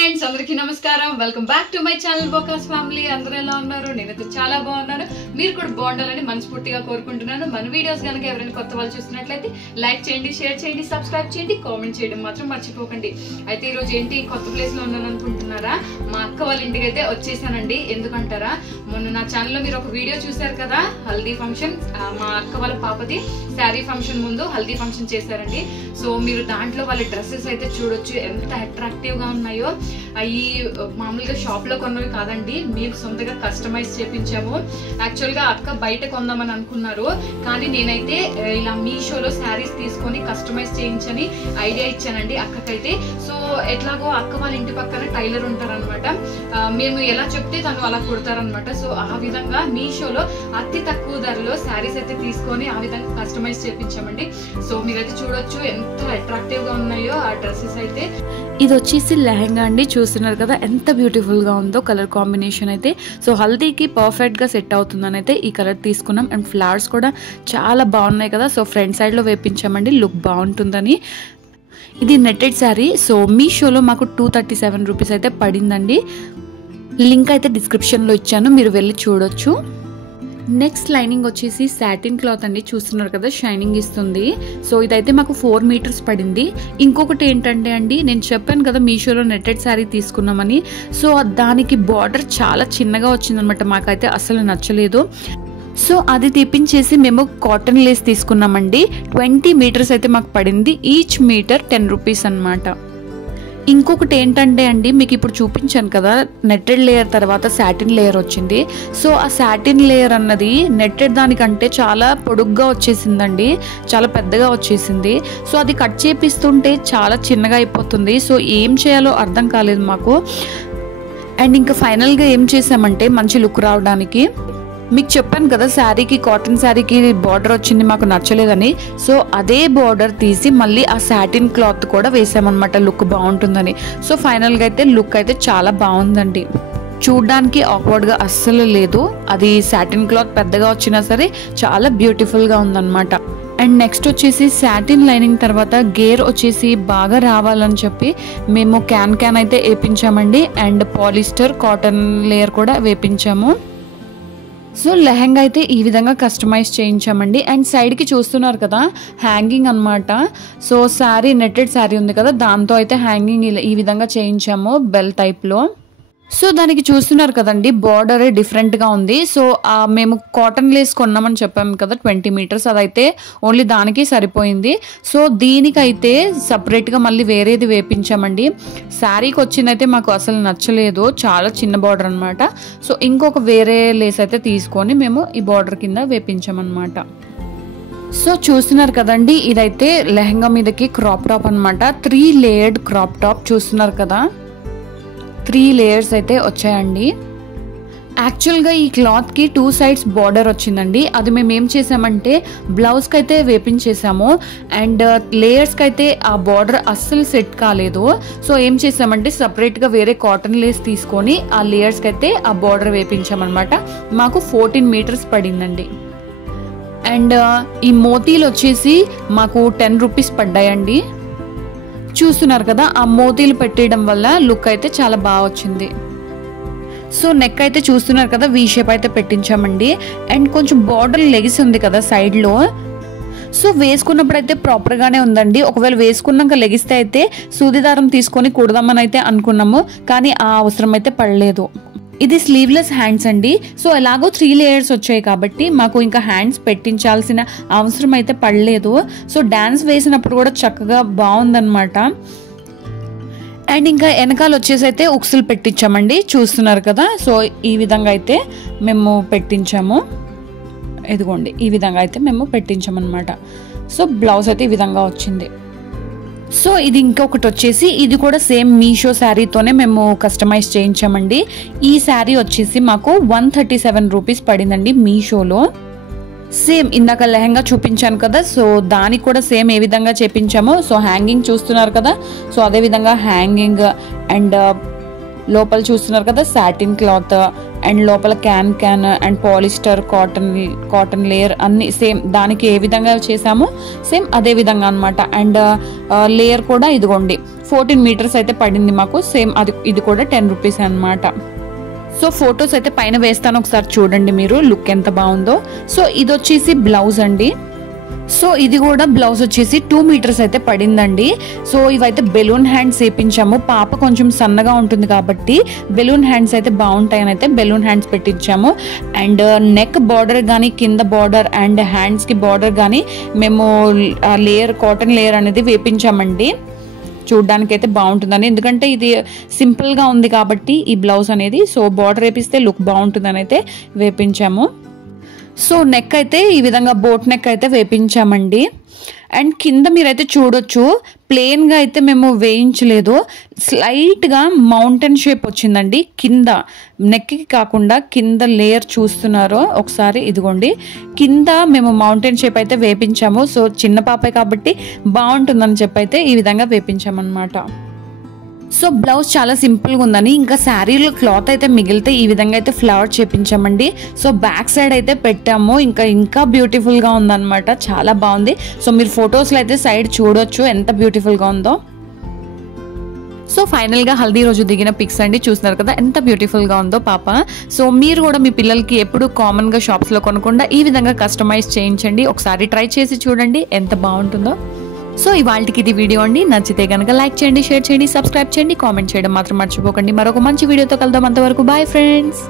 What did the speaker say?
Friends అందరికీ నమస్కారం. Welcome back to my channel బోకాస్ ఫ్యామిలీ. అందరూ ఎలా ఉన్నారు? నేనైతే చాలా బాగున్నాను. మీరు కూడా బాగుండాలని మనస్ఫూర్తిగా కోరుకుంటున్నాను. మన వీడియోస్ కనుక ఎవరైనా కొత్త వాళ్ళు చూస్తున్నట్లయితే లైక్ చేయండి, షేర్ చేయండి, సబ్స్క్రైబ్ చేయండి, కామెంట్ చేయడం మాత్రం మర్చిపోకండి. అయితే ఈరోజు ఏంటి కొత్త ప్లేస్ లో ఉన్నాను అనుకుంటున్నారా? మా అక్క వాళ్ళ ఇంటికి అయితే వచ్చేసానండి. ఎందుకంటారా, మొన్న నా ఛానల్లో మీరు ఒక వీడియో చూసారు కదా, హల్దీ ఫంక్షన్. మా అక్క వాళ్ళ పాపది శారీ ఫంక్షన్ ముందు హల్దీ ఫంక్షన్ చేశారండి. సో మీరు దాంట్లో వాళ్ళ డ్రెస్సెస్ అయితే చూడొచ్చు, ఎంత అట్రాక్టివ్ గా ఉన్నాయో. అవి మామూలుగా షాప్ లో కొన్నవి కాదండి, మేము సొంతగా కస్టమైజ్ చేపించాము. యాక్చువల్ గా అక్క బయట కొందామని అనుకున్నారు, కానీ నేనైతే ఇలా మీషోలో శారీస్ తీసుకొని కస్టమైజ్ చేయించని ఐడియా ఇచ్చానండి అక్కకైతే. సో ఎట్లాగో అక్క వాళ్ళ ఇంటి పక్కన టైలర్ ఉంటారనమాట, మేము ఎలా చెప్తే తను అలా కుడతారనమాట. సో ఆ విధంగా మీషోలో అతి తక్కువ ధరలో శారీస్ అయితే తీసుకొని ఆ విధంగా కస్టమైజ్ చేపించామండి. సో మీరైతే చూడొచ్చు ఎంత అట్రాక్టివ్ గా ఉన్నాయో ఆ డ్రెస్సెస్ అయితే. ఇది వచ్చేసి లెహంగా అండి, చూస్తున్నారు కదా ఎంత బ్యూటిఫుల్ గా ఉందో కలర్ కాంబినేషన్ అయితే. సో హల్దీకి పర్ఫెక్ట్ గా సెట్ అవుతుందని అయితే ఈ కలర్ తీసుకున్నాం. అండ్ ఫ్లవర్స్ కూడా చాలా బాగున్నాయి కదా. సో ఫ్రంట్ సైడ్ లో వేపించామండి, లుక్ బాగుంటుందని. ఇది నెట్టెడ్ శారీ. సో మీషోలో మాకు 237 రూపీస్ అయితే పడిందండి. లింక్ అయితే డిస్క్రిప్షన్లో ఇచ్చాను, మీరు వెళ్ళి చూడొచ్చు. నెక్స్ట్ లైనింగ్ వచ్చేసి సాటిన్ క్లాత్ అండి, చూస్తున్నారు కదా షైనింగ్ ఇస్తుంది. సో ఇదైతే మాకు 4 మీటర్స్ పడింది. ఇంకొకటి ఏంటంటే అండి, నేను చెప్పాను కదా మీషోలో నెట్టెడ్ శారీ తీసుకున్నామని. సో దానికి బార్డర్ చాలా చిన్నగా వచ్చిందనమాట, మాకైతే అసలు నచ్చలేదు. సో అది తెప్పించేసి మేము కాటన్ లేస్ తీసుకున్నామండి. 20 మీటర్స్ అయితే మాకు పడింది. ఈచ్ మీటర్ 10 రూపీస్ అనమాట. ఇంకొకటి ఏంటంటే అండి, మీకు ఇప్పుడు చూపించాను కదా నెట్టెడ్ లేయర్ తర్వాత సాటిన్ లేయర్ వచ్చింది. సో ఆ సాటిన్ లేయర్ అన్నది నెట్టెడ్ దానికంటే చాలా పొడుగ్గా వచ్చేసిందండి, చాలా పెద్దగా వచ్చేసింది. సో అది కట్ చేపిస్తుంటే చాలా చిన్నగా అయిపోతుంది. సో ఏం చేయాలో అర్థం కాలేదు మాకు. అండ్ ఇంకా ఫైనల్గా ఏం చేసామంటే, మంచి లుక్ రావడానికి మీకు చెప్పాను కదా శారీకి, కాటన్ శారీకి బార్డర్ వచ్చింది మాకు నచ్చలేదని. సో అదే బార్డర్ తీసి మళ్ళీ ఆ సాటిన్ క్లాత్ కూడా వేసామన్నమాట, లుక్ బాగుంటుందని. సో ఫైనల్గా అయితే లుక్ అయితే చాలా బాగుందండి, చూడ్డానికి ఆక్వర్డ్గా అస్సలు లేదు. అది సాటిన్ క్లాత్ పెద్దగా వచ్చినా సరే చాలా బ్యూటిఫుల్గా ఉందన్నమాట. అండ్ నెక్స్ట్ వచ్చేసి సాటిన్ లైనింగ్ తర్వాత గేర్ వచ్చేసి బాగా రావాలని చెప్పి మేము క్యాన్ అయితే వేపించామండి. అండ్ పాలిస్టర్ కాటన్ లేయర్ కూడా వేపించాము. సో లెహంగా అయితే ఈ విధంగా కస్టమైజ్ చేయించామండి. అండ్ సైడ్కి చూస్తున్నారు కదా హ్యాంగింగ్ అనమాట. సో శారీ నెట్టెడ్ శారీ ఉంది కదా, దాంతో అయితే హ్యాంగింగ్ ఈ విధంగా చేయించాము బెల్ టైప్లో. సో దానికి చూస్తున్నారు కదండి బార్డర్ డిఫరెంట్గా ఉంది. సో మేము కాటన్ లేస్ కొన్నామని చెప్పాము కదా 20 మీటర్స్, అదైతే ఓన్లీ దానికి సరిపోయింది. సో దీనికైతే సపరేట్గా మళ్ళీ వేరేది వేపించామండి. శారీకి వచ్చిందైతే మాకు అసలు నచ్చలేదు, చాలా చిన్న బార్డర్ అనమాట. సో ఇంకొక వేరే లేస్ అయితే తీసుకొని మేము ఈ బార్డర్ కింద వేపించామన్నమాట. సో చూస్తున్నారు కదండి, ఇదైతే లెహంగా మీదకి క్రాప్ టాప్ అనమాట. 3 లేయర్డ్ క్రాప్ టాప్ చూస్తున్నారు కదా, 3 లేయర్స్ అయితే వచ్చాయండి. యాక్చువల్గా ఈ క్లాత్కి 2 సైడ్స్ బార్డర్ వచ్చిందండి. అది మేము ఏం చేసామంటే బ్లౌజ్కి అయితే వేపించేసాము. అండ్ లేయర్స్కి అయితే ఆ బార్డర్ అస్సలు సెట్ కాలేదు. సో ఏం చేసామంటే సపరేట్గా వేరే కాటన్ లేస్ తీసుకొని ఆ లేయర్స్కి అయితే ఆ బార్డర్ వేపించామన్నమాట. మాకు 14 మీటర్స్ పడిందండి. అండ్ ఈ మోతీలు వచ్చేసి మాకు 10 రూపీస్ పడ్డాయండి. చూస్తున్నారు కదా, ఆ మోతీలు పెట్టేయడం వల్ల లుక్ అయితే చాలా బాగా వచ్చింది. సో నెక్ అయితే చూస్తున్నారు కదా వీ షేప్ అయితే పెట్టించామండి. అండ్ కొంచెం బార్డర్ లెగిసి ఉంది కదా సైడ్లో. సో వేసుకున్నప్పుడు అయితే ప్రాపర్గానే ఉందండి. ఒకవేళ వేసుకున్నాక లెగిస్తే అయితే సూది దారం తీసుకొని కుడదామని అయితే అనుకున్నాము, కానీ ఆ అవసరం అయితే పడలేదు. ఇది స్లీవ్లెస్ హ్యాండ్స్ అండి. సో ఎలాగో 3 లేయర్స్ వచ్చాయి కాబట్టి మాకు ఇంకా హ్యాండ్స్ పెట్టించాల్సిన అవసరం అయితే పడలేదు. సో డాన్స్ వేసినప్పుడు కూడా చక్కగా బాగుందన్నమాట. అండ్ ఇంకా వెనకాల వచ్చేసి అయితే ఉక్సులు పెట్టించామండి, చూస్తున్నారు కదా. సో ఈ విధంగా అయితే మేము పెట్టించాము, ఇదిగోండి ఈ విధంగా అయితే మేము పెట్టించామన్నమాట. సో బ్లౌజ్ అయితే ఈ విధంగా వచ్చింది. సో ఇది ఇంకొకటి వచ్చేసి, ఇది కూడా సేమ్ మీషో శారీతోనే మేము కస్టమైజ్ చేయించామండి. ఈ శారీ వచ్చేసి మాకు 137 రూపీస్ పడిందండి మీషోలో. సేమ్ ఇందాక లెహంగా చూపించాను కదా, సో దానికి కూడా సేమ్ ఏ విధంగా చేపించామో. సో హ్యాంగింగ్ చూస్తున్నారు కదా, సో అదే విధంగా హ్యాంగింగ్. అండ్ లోపల చూస్తున్నారు కదా సాటిన్ క్లాత్. అండ్ లోపల can and polyester cotton layer అన్ని సేమ్ దానికి ఏ విధంగా చేసామో సేమ్ అదే విధంగా అనమాట. అండ్ లేయర్ కూడా ఇదిగోండి 14 మీటర్స్ అయితే పడింది మాకు. సేమ్ ఇది కూడా 10 రూపీస్ అనమాట. సో ఫొటోస్ అయితే పైన వేస్తాను, ఒకసారి చూడండి మీరు లుక్ ఎంత బాగుందో. సో ఇది వచ్చేసి బ్లౌజ్ అండి. సో ఇది కూడా బ్లౌజ్ వచ్చేసి 2 మీటర్స్ అయితే పడిందండి. సో ఇవైతే బెలూన్ హ్యాండ్స్ వేయించాము. పాప కొంచెం సన్నగా ఉంటుంది కాబట్టి బెలూన్ హ్యాండ్స్ అయితే బాగుంటాయని అయితే బెలూన్ హ్యాండ్స్ పెట్టించాము. అండ్ నెక్ బార్డర్ కానీ కింద బార్డర్ అండ్ హ్యాండ్స్కి బార్డర్ కానీ మేము లేయర్ కాటన్ లేయర్ అనేది వేపించామండి. చూడ్డానికి అయితే బాగుంటుందని, ఎందుకంటే ఇది సింపుల్గా ఉంది కాబట్టి ఈ బ్లౌజ్ అనేది. సో బార్డర్ వేపిస్తే లుక్ బాగుంటుందని అయితే వేపించాము. సో నెక్ అయితే ఈ విధంగా బోట్ నెక్ అయితే వేపించామండి. అండ్ కింద మీరైతే చూడొచ్చు ప్లెయిన్గా అయితే మేము వేయించలేదు, స్లైట్గా మౌంటైన్ షేప్ వచ్చిందండి కింద నెక్కి కాకుండా. కింద లేయర్ చూస్తున్నారో ఒకసారి, ఇదిగోండి కింద మేము మౌంటైన్ షేప్ అయితే వేపించాము. సో చిన్న పాపే కాబట్టి బాగుంటుందని చెప్పి అయితే ఈ విధంగా వేపించామన్నమాట. సో బ్లౌజ్ చాలా సింపుల్గా ఉందని ఇంకా శారీలో క్లాత్ అయితే మిగిలితే ఈ విధంగా అయితే ఫ్లవర్ చేపించామండి. సో బ్యాక్ సైడ్ అయితే పెట్టాము, ఇంకా బ్యూటిఫుల్గా ఉందన్నమాట, చాలా బాగుంది. సో మీరు ఫొటోస్లో అయితే సైడ్ చూడొచ్చు ఎంత బ్యూటిఫుల్గా ఉందో. సో ఫైనల్గా హల్దీ రోజు దిగిన పిక్స్ అండి, చూస్తున్నారు కదా ఎంత బ్యూటిఫుల్గా ఉందో పాప. సో మీరు కూడా మీ పిల్లలకి ఎప్పుడు కామన్గా షాప్స్లో కొనకుండా ఈ విధంగా కస్టమైజ్ చేయించండి, ఒకసారి ట్రై చేసి చూడండి ఎంత బాగుంటుందో. సో ఇవాళకి ఇది వీడియో అండి. నచ్చితే కనుక లైక్ చేయండి, షేర్ చేయండి, సబ్స్క్రైబ్ చేయండి, కామెంట్ చేయడం మాత్రం మర్చిపోకండి. మరొక మంచి వీడియోతో కలుద్దాం. అంతవరకు బాయ్ ఫ్రెండ్స్.